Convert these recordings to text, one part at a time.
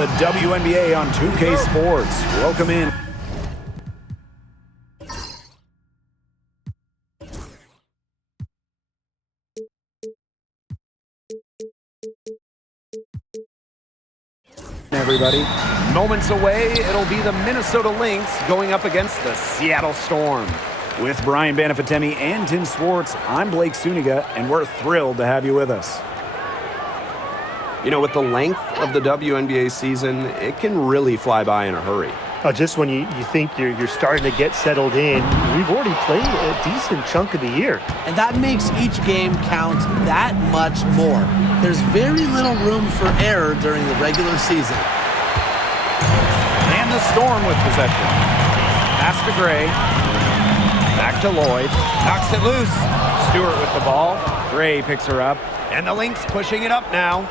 the WNBA on 2K Sports. Welcome in. Everybody, moments away, it'll be the Minnesota Lynx going up against the Seattle Storm. With Brian Banafitemi and Tim Swartz, I'm Blake Suniga, and we're thrilled to have you with us. You know, with the length of the WNBA season, it can really fly by in a hurry. Just when you think you're starting to get settled in, we've already played a decent chunk of the year. And that makes each game count that much more. There's very little room for error during the regular season. And the Storm with possession. Pass to Gray. Back to Lloyd. Knocks it loose. Stewart with the ball. Gray picks her up. And the Lynx pushing it up now.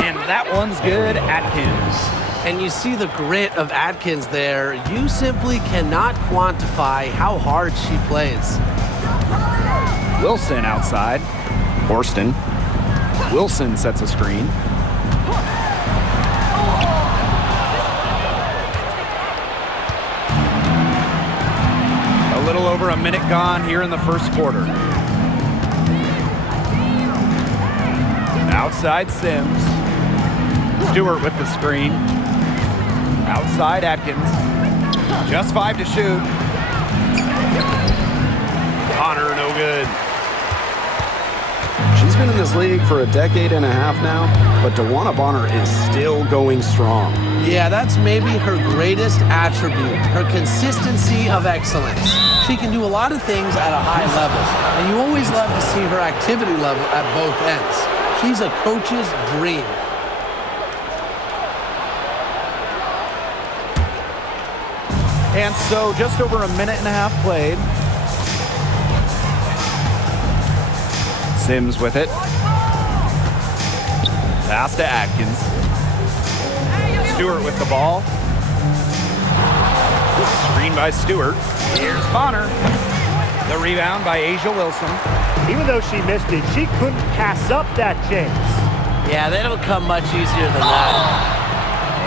And that one's good, Atkins. And you see the grit of Atkins there. You simply cannot quantify how hard she plays. Wilson outside. Horston. Wilson sets a screen. A little over a minute gone here in the first quarter. Outside Sims. Stewart with the screen. Outside Atkins. Just 5 to shoot. Connor, no good. She's been in this league for a decade and a half now, but DeWanna Bonner is still going strong. Yeah, that's maybe her greatest attribute, her consistency of excellence. She can do a lot of things at a high level, and you always love to see her activity level at both ends. She's a coach's dream. And so just over a minute and a half played. Sims with it. Pass to Atkins. Stewart with the ball. Screen by Stewart. Here's Bonner. The rebound by A'ja Wilson. Even though she missed it, she couldn't pass up that chance. Yeah, they don't come much easier than that.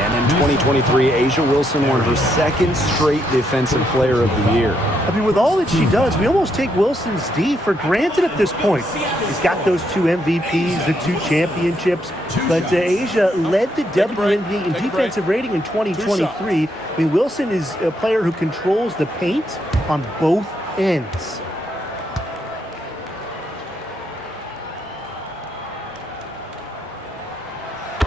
And in 2023, A'ja Wilson won her second straight Defensive Player of the Year. I mean, with all that she does, we almost take Wilson's D for granted at this point. She's got those 2 MVPs, the 2 championships, but A'ja led the WNBA in defensive rating in 2023. I mean, Wilson is a player who controls the paint on both ends.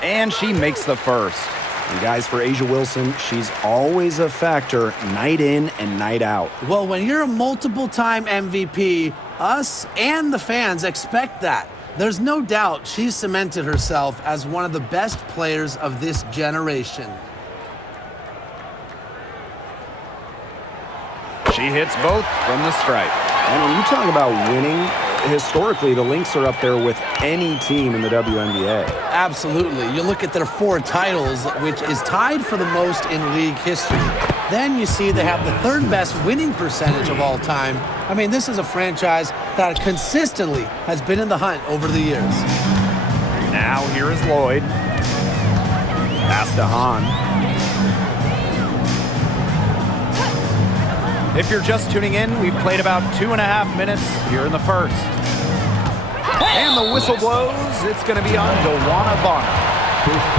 And she makes the first. And guys, for A'ja Wilson, she's always a factor night in and night out. Well, when you're a multiple-time MVP, us and the fans expect that. There's no doubt she's cemented herself as one of the best players of this generation. She hits both from the stripe. And when you talk about winning, historically, the Lynx are up there with any team in the WNBA. Absolutely. You look at their 4 titles, which is tied for the most in league history. Then you see they have the 3rd best winning percentage of all time. I mean, this is a franchise that consistently has been in the hunt over the years. Now here is Lloyd. Pass to Hahn. If you're just tuning in, we've played about 2.5 minutes here in the first. And the whistle blows. It's going to be on DeWanna Bonner.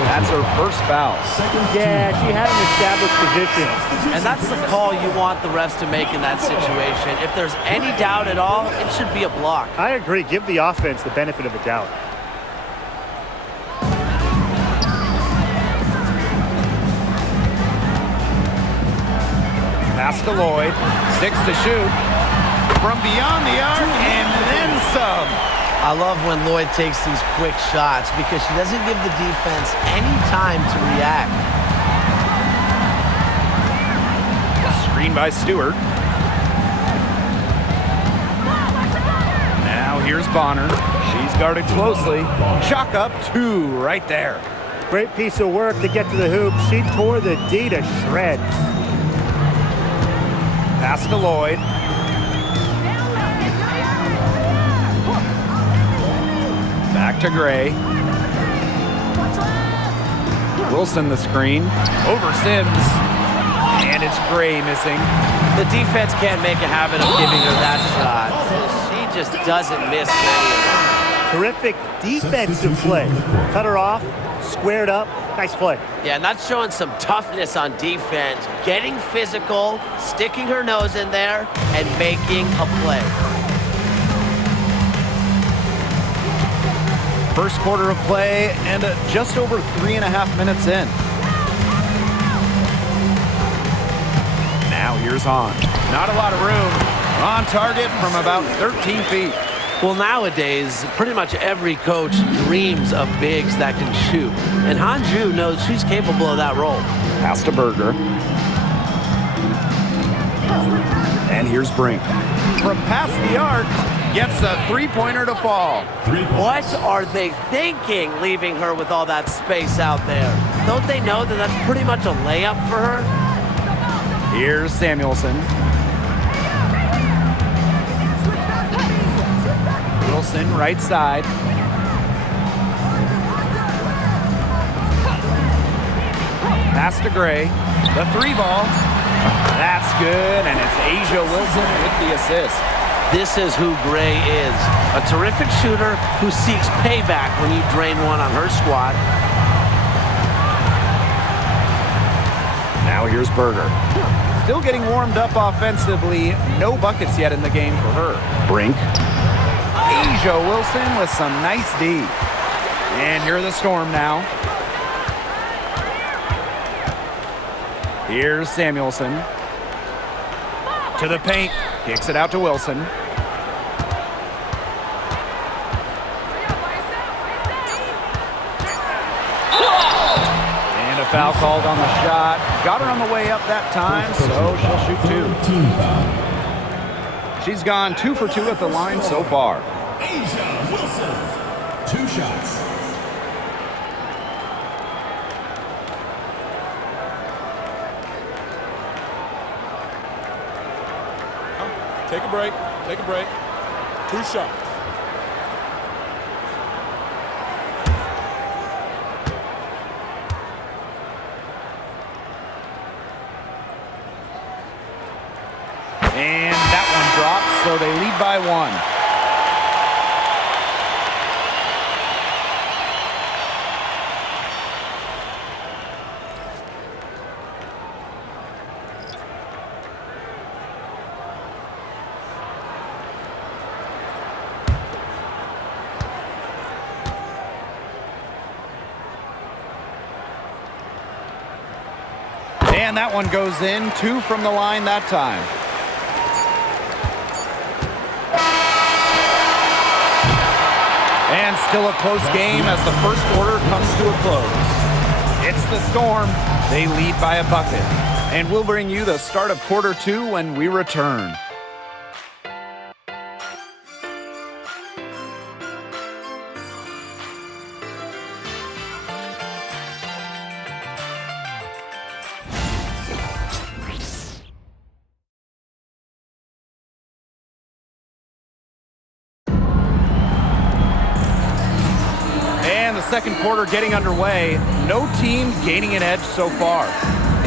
That's her first foul. Yeah, she had an established position. And that's the call you want the refs to make in that situation. If there's any doubt at all, it should be a block. I agree. Give the offense the benefit of the doubt. Pass to Lloyd. 6 to shoot. From beyond the arc and then some. I love when Lloyd takes these quick shots because she doesn't give the defense any time to react. Screen by Stewart. Now here's Bonner. She's guarded closely. Chalk up 2 right there. Great piece of work to get to the hoop. She tore the D to shreds. Pass to Lloyd. Back to Gray. Wilson the screen. Over Sims. And it's Gray missing. The defense can't make a habit of giving her that shot. She just doesn't miss many of them. Terrific defensive play. Cut her off, squared up. Nice play. Yeah, and that's showing some toughness on defense. Getting physical, sticking her nose in there, and making a play. First quarter of play and just over 3.5 minutes in. Now here's Hahn. Not a lot of room. On target from about 13 feet. Well, nowadays, pretty much every coach dreams of bigs that can shoot. And Hanju knows she's capable of that role. Pass to Berger. And here's Brink. From past the arc, gets a three-pointer to fall. What are they thinking, leaving her with all that space out there? Don't they know that that's pretty much a layup for her? Here's Samuelson. Wilson, right side. Pass to Gray. The three ball. That's good, and it's Asia Wilson with the assist. This is who Gray is. A terrific shooter who seeks payback when you drain one on her squad. Now here's Berger. Still getting warmed up offensively. No buckets yet in the game for her. Brink. Asia Wilson with some nice D. And here are the Storm now. Here's Samuelson. To the paint. Kicks it out to Wilson. And a foul called on the shot. Got her on the way up that time, so she'll shoot two. She's gone 2 for 2 at the line so far. Asia Wilson, 2 shots. Take a break. Take a break. 2 shots. And that one drops, so they lead by 1. And that one goes in. 2 from the line that time. And still a close game as the first quarter comes to a close. It's the Storm. They lead by a bucket. And we'll bring you the start of quarter 2 when we return. Second quarter getting underway. No team gaining an edge so far.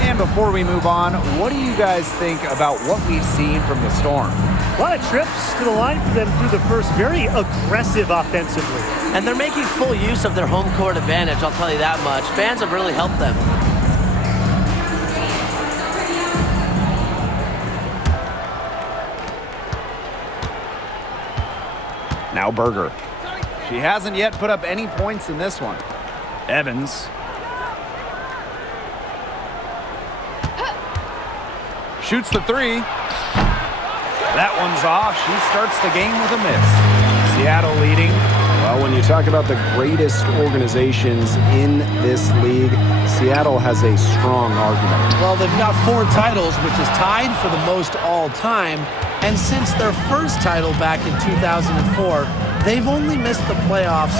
And before we move on, what do you guys think about what we've seen from the Storm? A lot of trips to the line for them through the first. Very aggressive offensively. And they're making full use of their home court advantage, I'll tell you that much. Fans have really helped them. Now Berger. She hasn't yet put up any points in this one. Evans. Shoots the three. That one's off. She starts the game with a miss. Seattle leading. Well, when you talk about the greatest organizations in this league, Seattle has a strong argument. Well, they've got 4 titles, which is tied for the most all time. And since their first title back in 2004, they've only missed the playoffs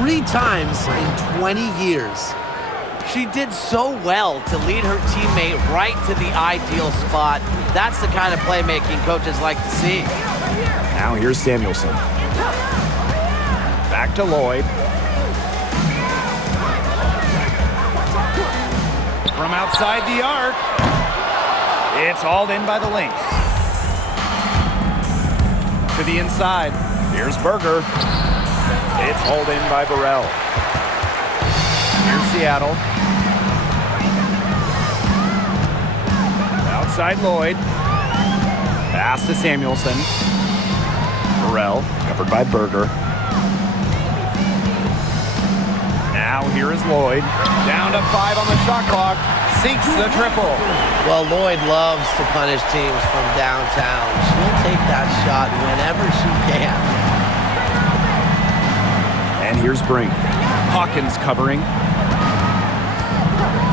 3 times in 20 years. She did so well to lead her teammate right to the ideal spot. That's the kind of playmaking coaches like to see. Now here's Samuelson. Back to Lloyd. from outside the arc. It's hauled in by the Lynx. To the inside. Here's Berger. It's hauled in by Burrell. Here's Seattle. Outside Lloyd. Pass to Samuelson. Burrell, covered by Berger. Now here is Lloyd. Down to 5 on the shot clock. Sinks the triple. Well, Lloyd loves to punish teams from downtown. She'll take that shot whenever she can. And here's Brink. Hawkins covering.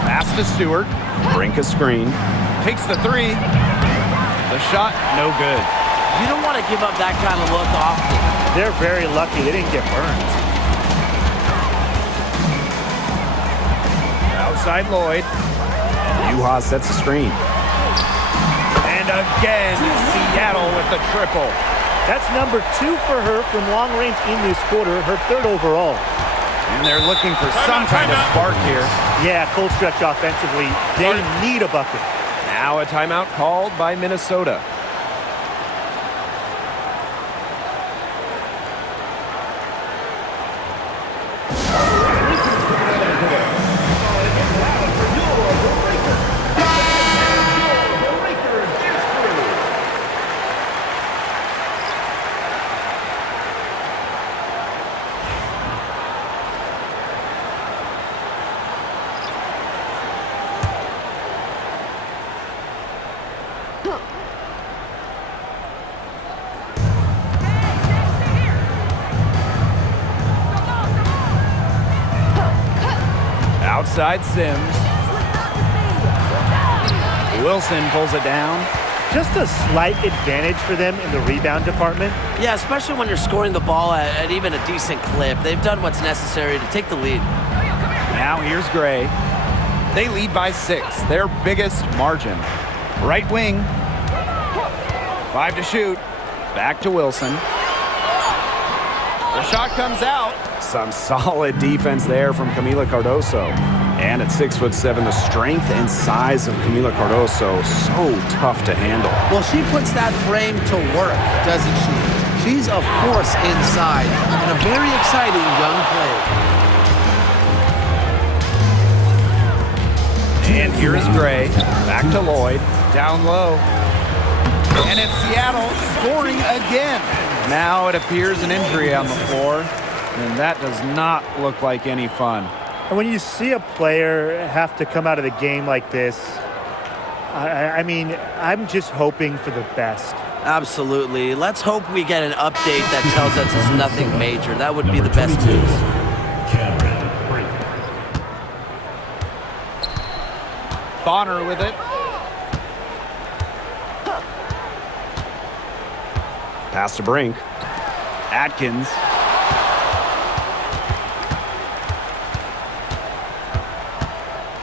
Pass to Stewart. Brink a screen. Takes the 3. The shot, no good. You don't want to give up that kind of look often. They're very lucky they didn't get burned. Outside Lloyd. Yuha sets a screen. And again, Seattle with the triple. That's number 2 for her from long range in this quarter, her 3rd overall. And they're looking for some kind of spark here. Yeah, cold stretch offensively. They need a bucket. Now a timeout called by Minnesota. Outside Sims. Wilson pulls it down. Just a slight advantage for them in the rebound department. Yeah, especially when you're scoring the ball at even a decent clip. They've done what's necessary to take the lead. Now here's Gray. They lead by 6, their biggest margin. Right wing. 5 to shoot. Back to Wilson. The shot comes out. Some solid defense there from Camila Cardoso. And at 6'7", the strength and size of Camila Cardoso, so tough to handle. Well, she puts that frame to work, doesn't she? She's a force inside and a very exciting young player. And here is Gray. Back to Lloyd. Down low. And it's Seattle scoring again. Now it appears an injury on the floor. And that does not look like any fun. And when you see a player have to come out of the game like this, I mean, I'm just hoping for the best. Absolutely. Let's hope we get an update that tells us it's nothing major. That would be the best news. Bonner with it. Pass to Brink. Atkins.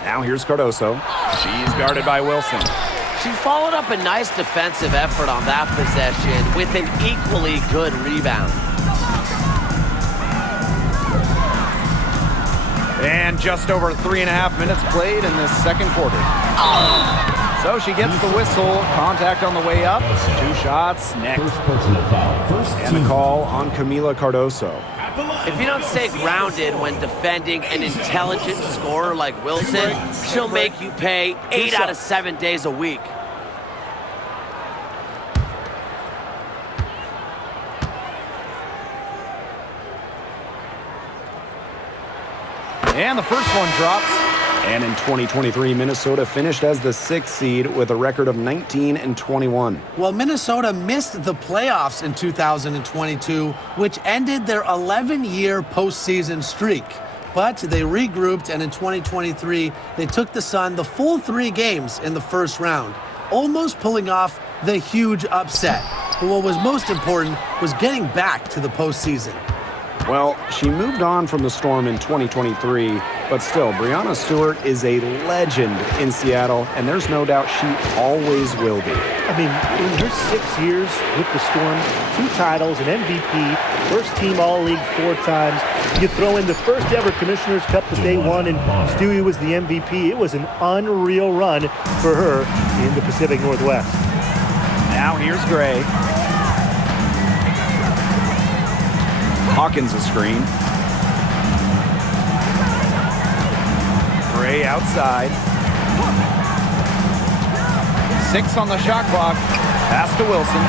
Now here's Cardoso. She's guarded by Wilson. She followed up a nice defensive effort on that possession with an equally good rebound. And just over 3.5 minutes played in this second quarter. So she gets the whistle. Contact on the way up. 2 shots next. And the call on Camila Cardoso. If you don't stay grounded when defending an intelligent scorer like Wilson, she'll make you pay 8 out of 7 days a week. And the first one drops. And in 2023, Minnesota finished as the 6th seed with a record of 19-21. Well, Minnesota missed the playoffs in 2022, which ended their 11-year postseason streak. But they regrouped, and in 2023, they took the Sun the full 3 games in the first round, almost pulling off the huge upset. But what was most important was getting back to the postseason. Well, she moved on from the Storm in 2023 But still, Breanna Stewart is a legend in Seattle, and there's no doubt she always will be. I mean, in her 6 years with the Storm, 2 titles, an MVP, first team All-League 4 times. You throw in the first ever Commissioner's Cup that they won, and Stewie was the MVP. It was an unreal run for her in the Pacific Northwest. Now here's Gray. Hawkins a screen. Gray outside. 6 on the shot clock. Pass to Wilson.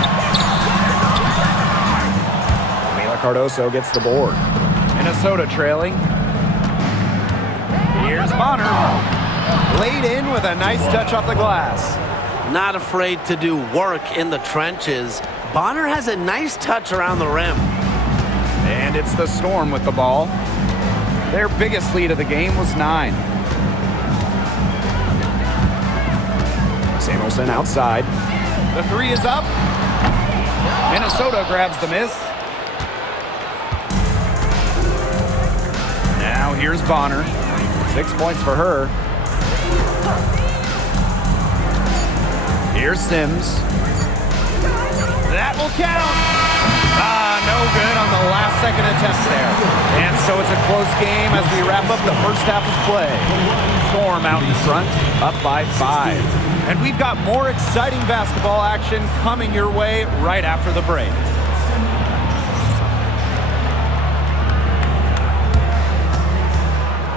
Camila Cardoso gets the board. Minnesota trailing. Here's Bonner. Laid in with a nice touch off the glass. Not afraid to do work in the trenches. Bonner has a nice touch around the rim. And it's the Storm with the ball. Their biggest lead of the game was 9. Samuelson outside. The 3 is up. Minnesota grabs the miss. Now here's Bonner. 6 points for her. Here's Sims. That will count. No good on the last second attempt there. And so it's a close game as we wrap up the first half of play. Storm out in front, up by 5. And we've got more exciting basketball action coming your way right after the break.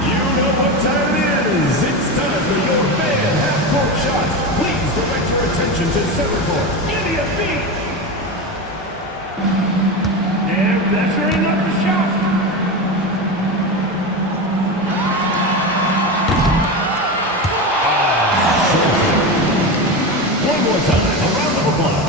You know what time it is. It's time for your fan half-court shots. Please direct your attention to center court. India beat. And measuring up the shot. One more time, a round of applause.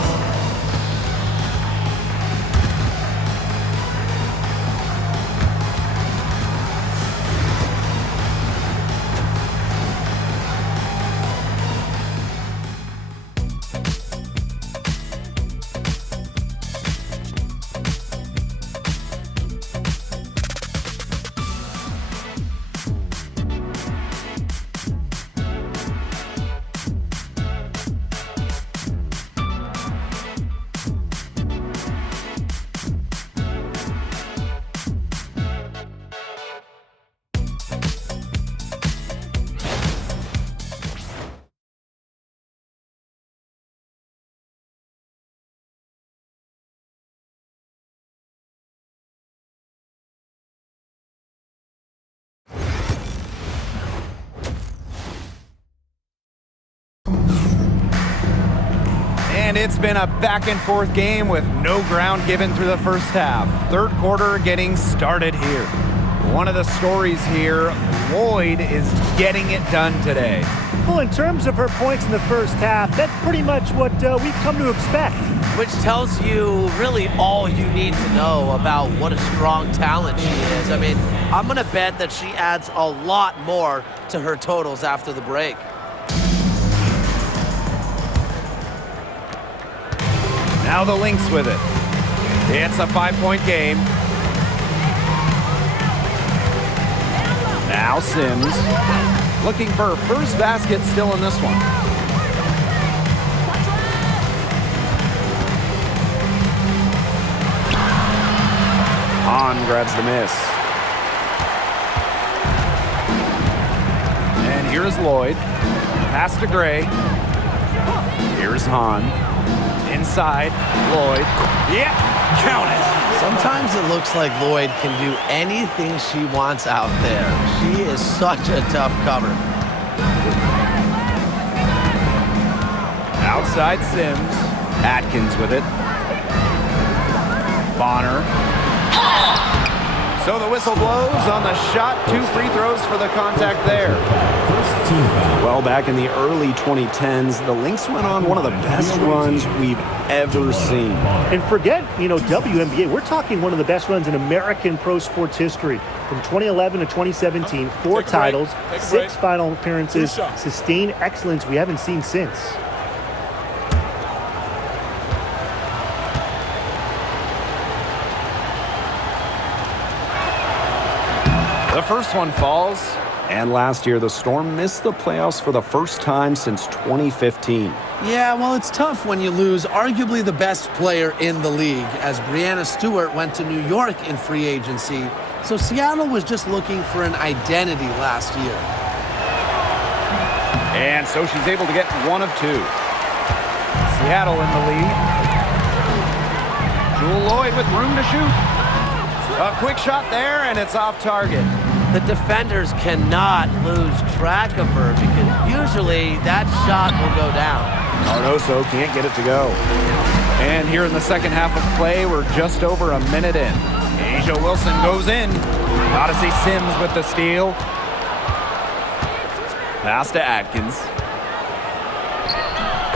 And it's been a back and forth game with no ground given through the first half. Third quarter getting started here. One of the stories here, Lloyd is getting it done today. Well, in terms of her points in the first half, that's pretty much what we've come to expect. Which tells you really all you need to know about what a strong talent she is. I mean, I'm going to bet that she adds a lot more to her totals after the break. Now the Lynx with it. It's a 5-point game. Now Sims looking for her first basket still in this one. Hahn grabs the miss. And here's Lloyd. Pass to Gray. Here's Hahn. Inside, Lloyd. Yep, count it. Sometimes it looks like Lloyd can do anything she wants out there. She is such a tough cover. Outside Sims. Atkins with it. Bonner. So the whistle blows on the shot. 2 free throws for the contact there. First team foul. Well, back in the early 2010s, the Lynx went on one of the best runs we've ever seen. And forget, WNBA, we're talking one of the best runs in American pro sports history. From 2011 to 2017, 4 titles, 6 final appearances, sustained excellence we haven't seen since. The first one falls, And last year, the Storm missed the playoffs for the first time since 2015. Yeah, well, it's tough when you lose arguably the best player in the league, as Breanna Stewart went to New York in free agency. So Seattle was just looking for an identity last year. And so she's able to get one of two. Seattle in the lead. Jewel Lloyd with room to shoot. A quick shot there, and it's off target. The defenders cannot lose track of her because usually that shot will go down. Cardoso can't get it to go. And here in the second half of play, we're just over a minute in. Asia Wilson goes in. Odyssey Sims with the steal. Pass to Atkins.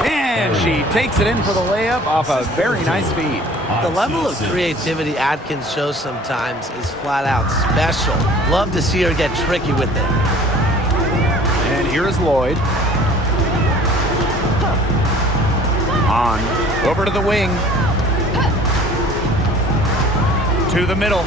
And she takes it in for the layup off a very nice feed. The level of creativity Atkins shows sometimes is flat out special. Love to see her get tricky with it. And here's Lloyd. On. Over to the wing. To the middle.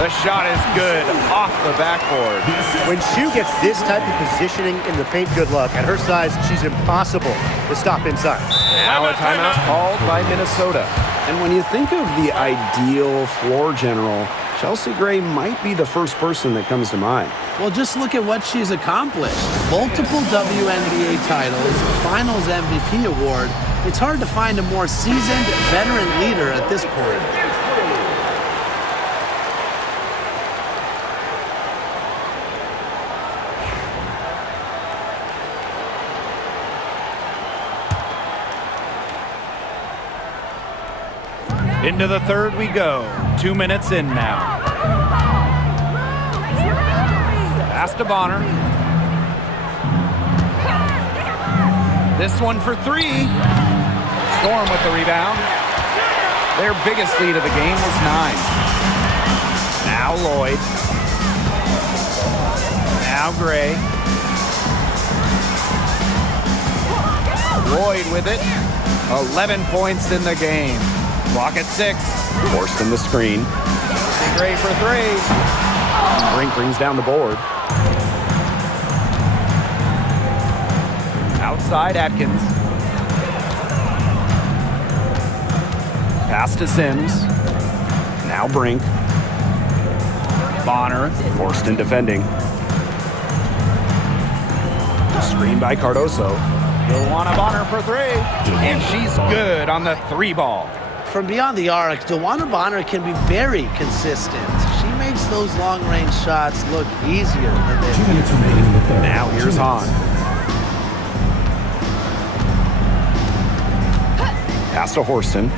The shot is good off the backboard. When Shu gets this type of positioning in the paint, good luck. At her size, she's impossible to stop inside. Now a timeout called by Minnesota. And when you think of the ideal floor general, Chelsea Gray might be the first person that comes to mind. Well, just look at what she's accomplished. Multiple WNBA titles, Finals MVP award. It's hard to find a more seasoned veteran leader at this point. Into the third we go. 2 minutes in now. Pass to Bonner. This one for three. Storm with the rebound. Their biggest lead of the game was 9. Now Lloyd. Now Gray. Lloyd with it. 11 points in the game. Clock at 6. Forced in the screen. Gray for 3. Brink brings down the board. Outside Atkins. Pass to Sims. Now Brink. Bonner. Forced in defending. Screen by Cardoso. Joanna Bonner for 3. And she's good on the 3 ball. From beyond the arc, Joanna Bonner can be very consistent. She makes those long-range shots look easier than they 2 minutes remaining in the third. Now here's Hahn. Pass to Horston.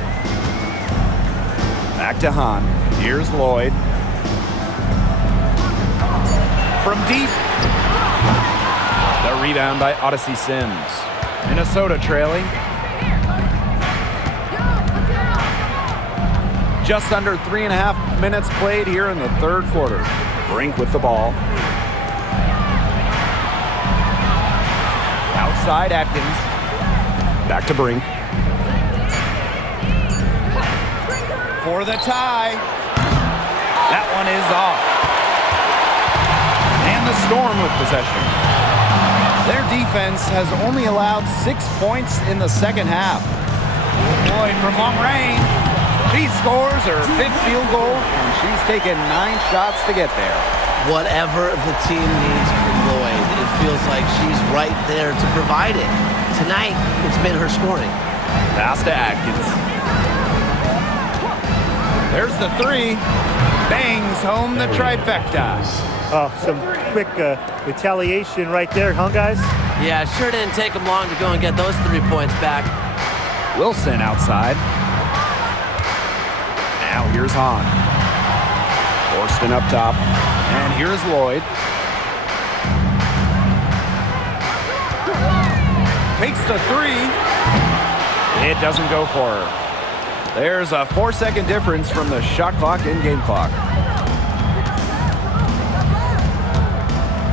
Back to Hahn. Here's Lloyd. From deep. The rebound by Odyssey Sims. Minnesota trailing. Just under 3.5 minutes played here in the third quarter. Brink with the ball. Outside Atkins. Back to Brink. For the tie. That one is off. And the Storm with possession. Their defense has only allowed 6 points in the second half. Lloyd from long range. She scores her 5th field goal, and she's taken 9 shots to get there. Whatever the team needs from Lloyd, it feels like she's right there to provide it. Tonight, it's been her scoring. Pass to Atkins. There's the 3. Bangs home the trifecta. Oh, some quick retaliation right there, huh, guys? Yeah, sure didn't take them long to go and get those 3 points back. Wilson outside. Now here's Hahn. Horston up top. And here's Lloyd. Takes the 3. It doesn't go for her. There's a 4-second difference from the shot clock and game clock.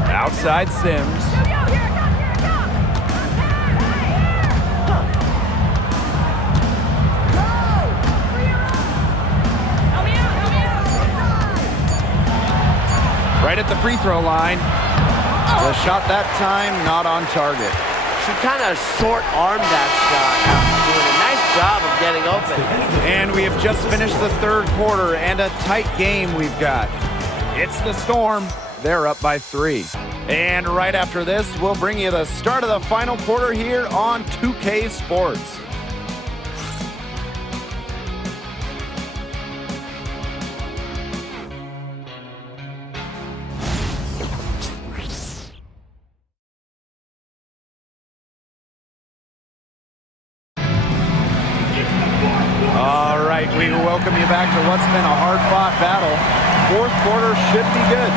Outside Sims. Right at the free throw line. The shot that time not on target. She kind of short-armed that shot after doing a nice job of getting open. And we have just finished the third quarter, and a tight game we've got. It's the Storm. They're up by 3. And right after this, we'll bring you the start of the final quarter here on 2K Sports. All right, we welcome you back to what's been a hard-fought battle. Fourth quarter should be good.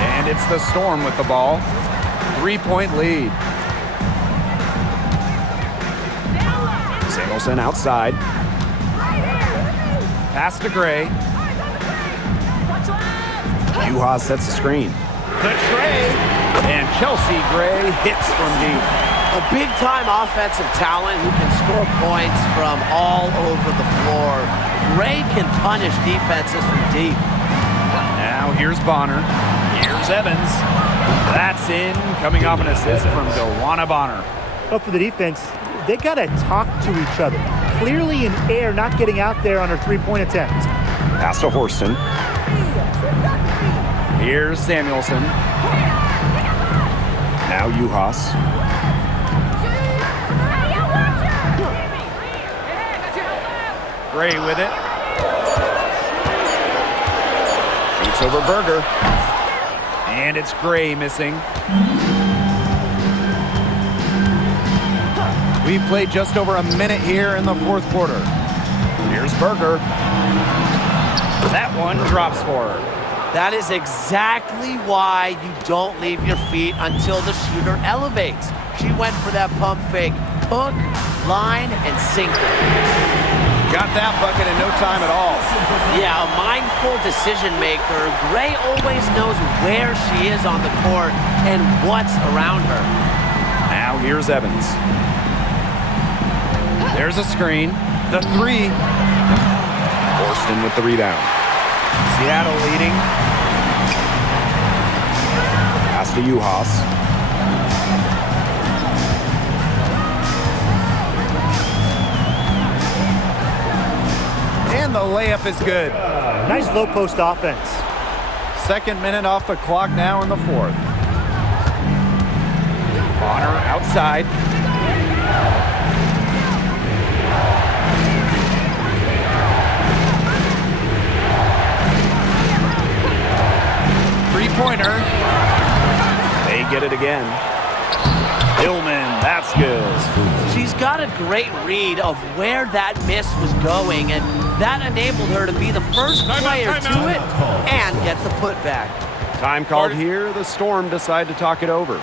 And it's the Storm with the ball. 3-point lead. Samuelson outside. Pass to Gray. Juha sets the screen. The tray. And Chelsea Gray hits from deep. A big-time offensive talent who can score points from all over the floor. Gray can punish defenses from deep. Now here's Bonner. Here's Evans. That's in, coming off an assist from Wnba Bonner. But for the defense, they got to talk to each other. Clearly in air, not getting out there on her three-point attempt. Pass to Horston. Here's Samuelson. Now Juhas. Gray with it. Shoots over Berger. And it's Gray missing. We've played just over a minute here in the fourth quarter. Here's Berger. That one drops for her. That is exactly why you don't leave your feet until the shooter elevates. She went for that pump fake, hook, line, and sinker. Got that bucket in no time at all. Yeah, a mindful decision maker. Gray always knows where she is on the court and what's around her. Now here's Evans. There's a screen. The three. Horston with the rebound. Seattle leading. Pass to Juhas. And the layup is good. Nice low post offense. Second minute off the clock now in the fourth. Bonner outside. Three-pointer. They get it again. Hillman, that's good. She's got a great read of where that miss was going, and that enabled her to be the first player to it and get the putback. Time called here. The Storm decide to talk it over.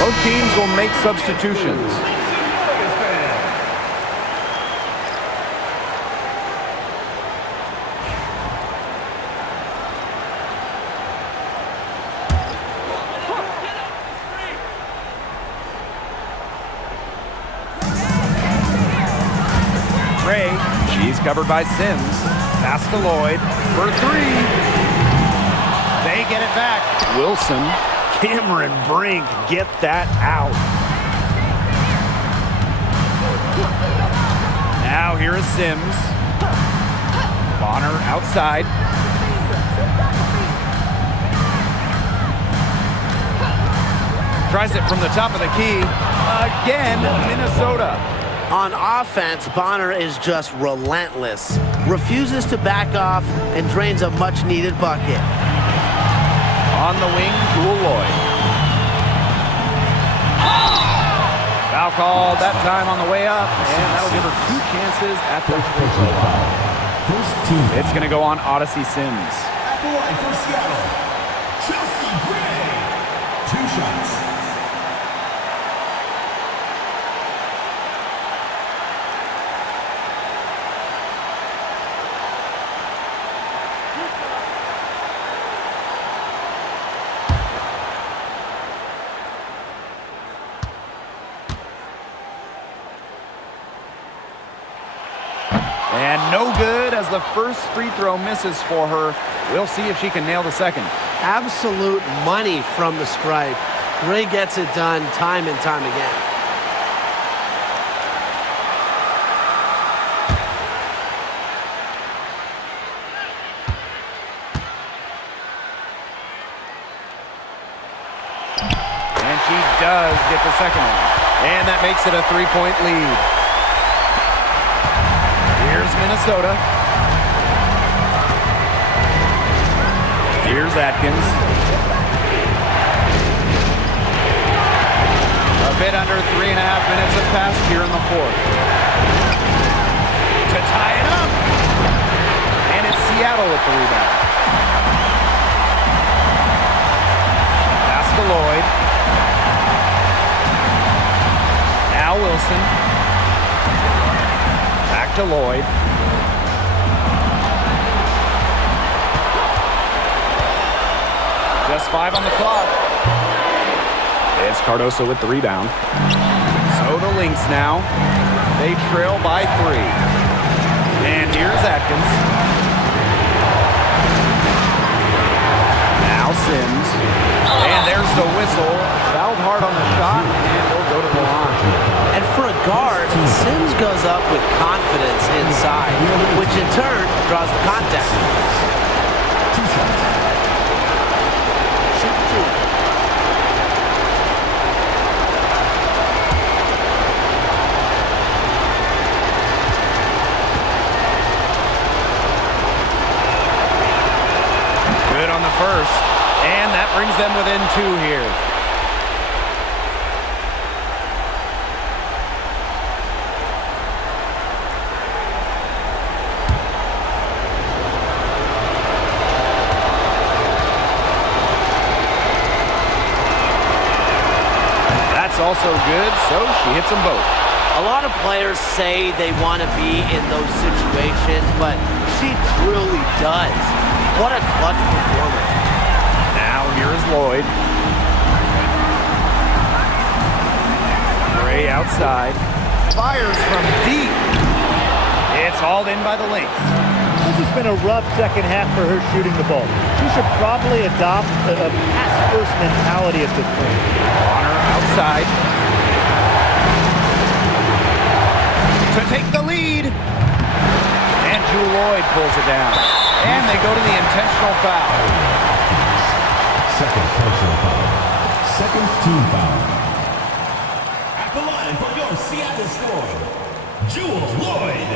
Both teams will make substitutions. Gray, she's covered by Sims. Pass to Lloyd for three. They get it back. Wilson. Cameron Brink, get that out. Now here is Sims. Bonner outside. Tries it from the top of the key. Again, Minnesota. On offense, Bonner is just relentless. Refuses to back off and drains a much-needed bucket. On the wing, Jewel Lloyd. Foul called that time on the way up, and that'll give her two chances at the free throw line. It's going to go on Odyssey Sims. At the line for Seattle, Chelsea Gray. 2 shots. And no good as the first free throw misses for her. We'll see if she can nail the second. Absolute money from the stripe. Gray gets it done time and time again. And she does get the second one. And that makes it a 3-point lead. Here's Minnesota. Here's Atkins. A bit under 3.5 minutes have passed here in the fourth. To tie it up. And it's Seattle with the rebound. Pass to Lloyd. Now Wilson. Back to Lloyd. Just 5 on the clock. It's Cardoso with the rebound. So the Lynx now. They trail by 3. And here's Atkins. Now Sims. And there's the whistle. Fouled hard on the shot, and we'll go to the line. And for a guard, Sims goes up with confidence inside, which in turn draws the contact. 2 shots. Shoot 2. Good on the first, and that brings them within 2 here. That's also good, so she hits them both. A lot of players say they want to be in those situations, but she truly does. What a clutch performer. Now here is Lloyd. Gray outside. Fires from deep. It's hauled in by the Lynx. This has been a rough second half for her shooting the ball. She should probably adopt a pass-first mentality at this point. Bonner outside. To take the lead. And Jewel Lloyd pulls it down. And they go to the intentional foul. Second personal foul. Second team foul. At the line for your Seattle Storm, Jewel Lloyd.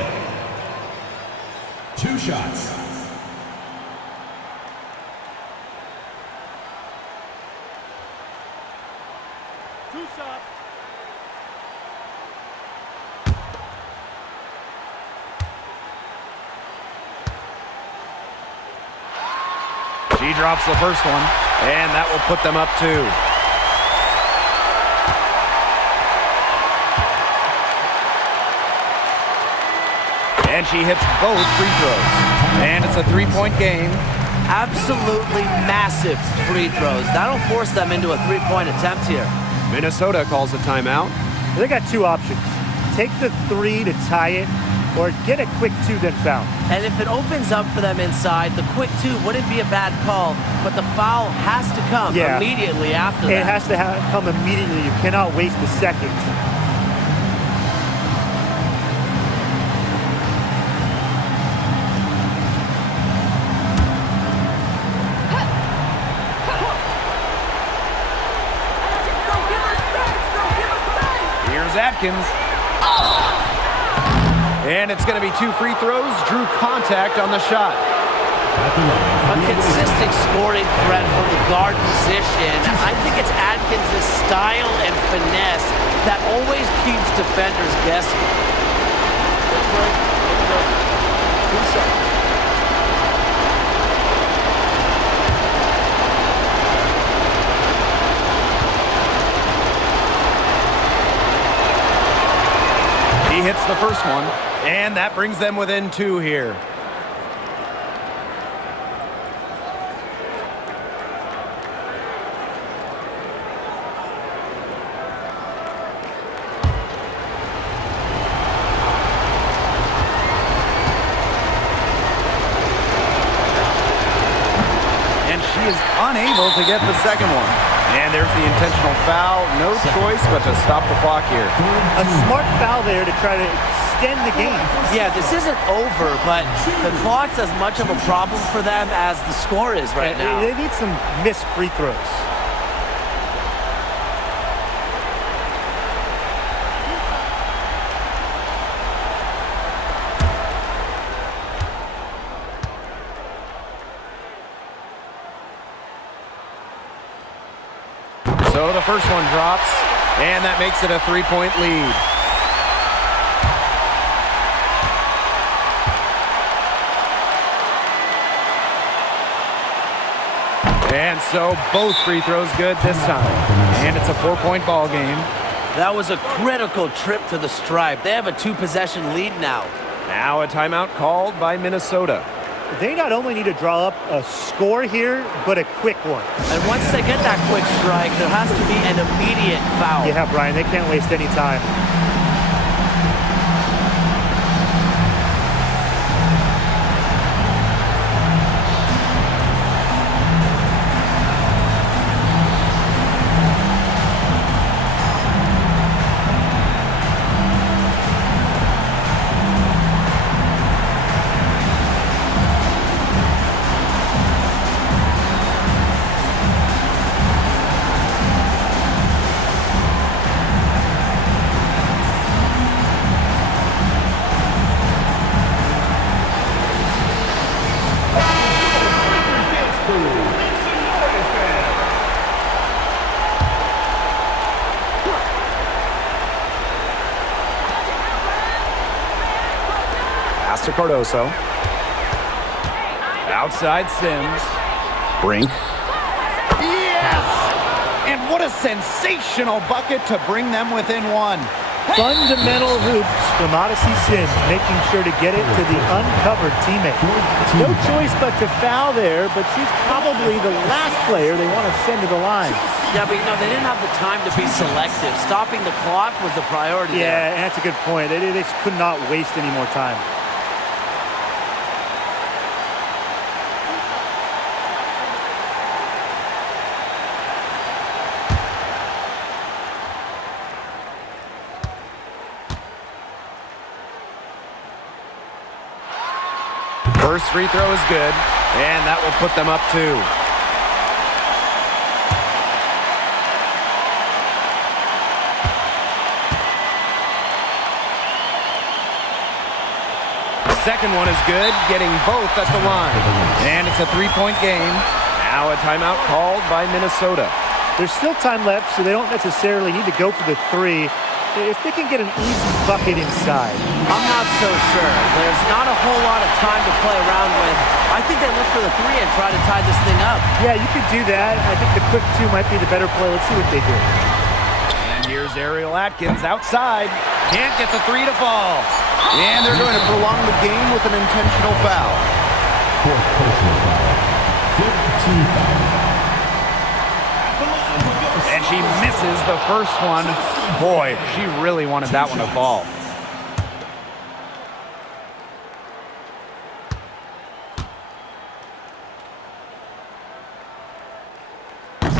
2 shots. She drops the first one, and that will put them up 2. And she hits both free throws. And it's a 3-point game. Absolutely massive free throws. That'll force them into a 3-point attempt here. Minnesota calls a timeout. They got 2 options. Take the 3 to tie it, or get a quick 2 then foul. And if it opens up for them inside, the quick 2 wouldn't be a bad call, but the foul has to come immediately after that. It has to come immediately. You cannot waste a second. Here's Atkins. And it's going to be 2 free throws. Drew contact on the shot. A consistent scoring threat from the guard position. I think it's Atkins' style and finesse that always keeps defenders guessing. 2 shots. He hits the first one, and that brings them within 2 here. is unable to get the second one. And there's the intentional foul. No choice but to stop the clock here. A smart foul there to try to extend the game. Yeah, this isn't over, but the clock's as much of a problem for them as the score is right now. They need some missed free throws. So the first one drops, and that makes it a 3-point lead. And so both free throws good this time. And it's a 4-point ball game. That was a critical trip to the stripe. They have a 2-possession lead now. Now a timeout called by Minnesota. They not only need to draw up a score here, but a quick one. And once they get that quick strike, there has to be an immediate foul. Yeah, Brian, they can't waste any time. To Cardoso. Outside Sims. Brink. Yes! And what a sensational bucket to bring them within one. Fundamental hoops from Odyssey Sims, making sure to get it to the uncovered teammate. No choice but to foul there, but she's probably the last player they want to send to the line. Yeah, but they didn't have the time to be selective. Stopping the clock was the priority there. Yeah, and that's a good point. They just could not waste any more time. First free throw is good, and that will put them up 2. The second one is good, getting both at the line. And it's a 3-point game. Now a timeout called by Minnesota. There's still time left, so they don't necessarily need to go for the 3. If they can get an easy bucket inside. I'm not so sure. There's not a whole lot of time to play around with. I think they look for the 3 and try to tie this thing up. Yeah, you could do that. I think the quick 2 might be the better play. Let's see what they do. And here's Ariel Atkins outside. Can't get the 3 to fall. And they're going to prolong the game with an intentional foul. Fourth personal foul. 15 foul. And she misses the first one. Boy, she really wanted that one to fall.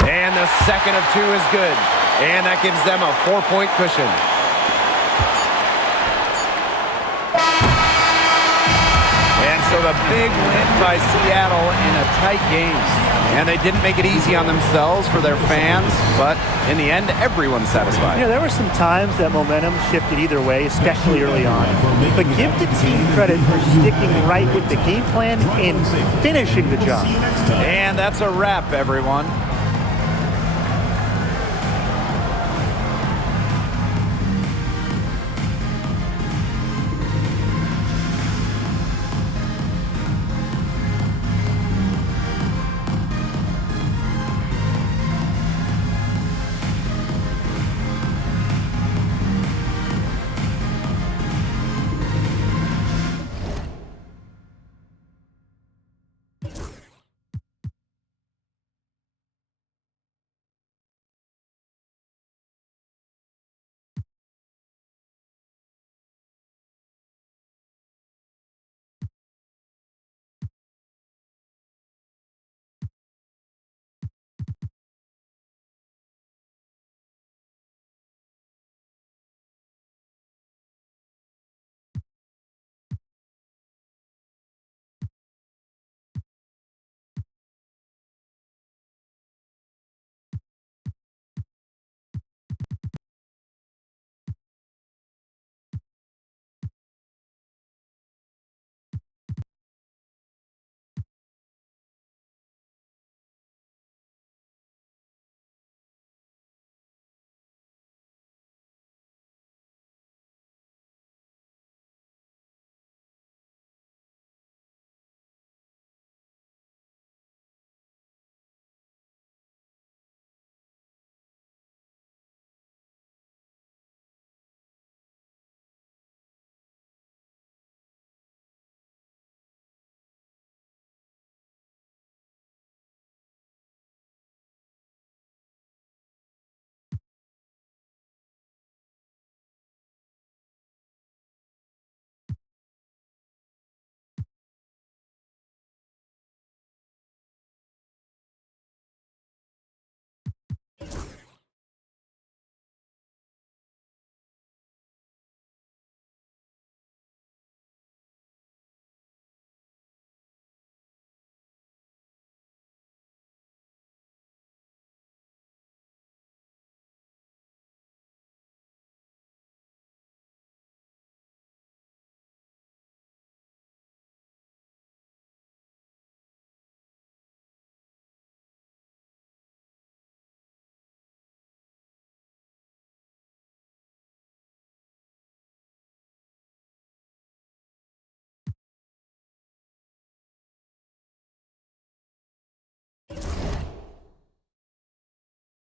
And the second of 2 is good. And that gives them a 4-point cushion. And so the big win by Seattle in a tight game. And they didn't make it easy on themselves for their fans, but in the end, everyone's satisfied. You know, there were some times that momentum shifted either way, especially early on. But give the team credit for sticking right with the game plan and finishing the job. And that's a wrap, everyone.